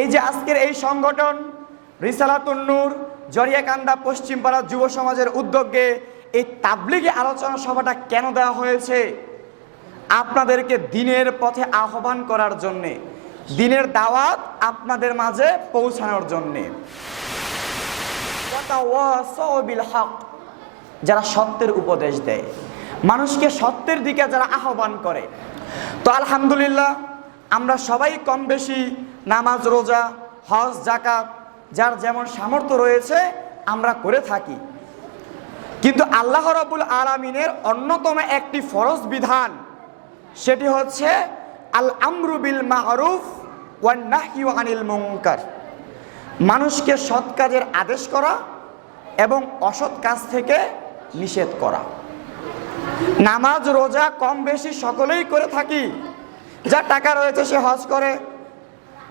এই যে আজকের এই সংগঠন রিসালাতুন্নুর জরিয়াকান্দা পশ্চিমপাড়া যুব সমাজের উদ্যোগে এই তাবলিগি আলোচনা সভাটা কেন দেওয়া হয়েছে? আপনাদেরকে দিনের পথে আহ্বান করার জন্যে, দিনের দাওয়াত আপনাদের মাঝে পৌঁছানোর জন্যে। যারা সত্যের উপদেশ দেয়। মানুষকে সত্যের দিকে যারা আহ্বান করে। তো আলহামদুলিল্লাহ, আমরা সবাই কম বেশি নামাজ, রোজা, হজ জাকাত যার যেমন সামর্থ্য রয়েছে, আমরা করে থাকি। কিন্তু আল্লাহ রাবুল আলমিনের অন্যতম একটি ফরজ বিধান, সেটি হচ্ছে আল আমরু বিল মারুফ ওয়ান নাহিউ আনিল মুনকার। মানুষকে সৎ কাজের আদেশ করা এবং অসৎ কাজ থেকে নিষেধ করা। নামাজ, রোজা কম বেশি সকলেই করে থাকি। যার টাকা রয়েছে সে হজ করে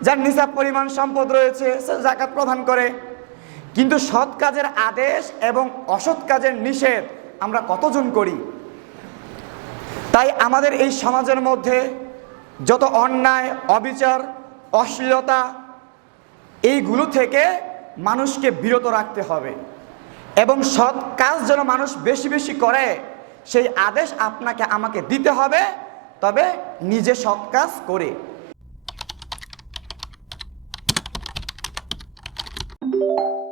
যার নিসাব পরিমাণ সম্পদ রয়েছে, সে জাকাত প্রদান করে। কিন্তু সৎ কাজের আদেশ এবং অসৎ কাজের নিষেধ আমরা কতজন করি? তাই আমাদের এই সমাজের মধ্যে যত অন্যায়, অবিচার, অশ্লীলতা, এইগুলো থেকে মানুষকে বিরত রাখতে হবে। এবং সৎ কাজ যেন মানুষ বেশি বেশি করে, সেই আদেশ আপনাকে আমাকে দিতে হবে, তবে নিজে সৎ কাজ করে। you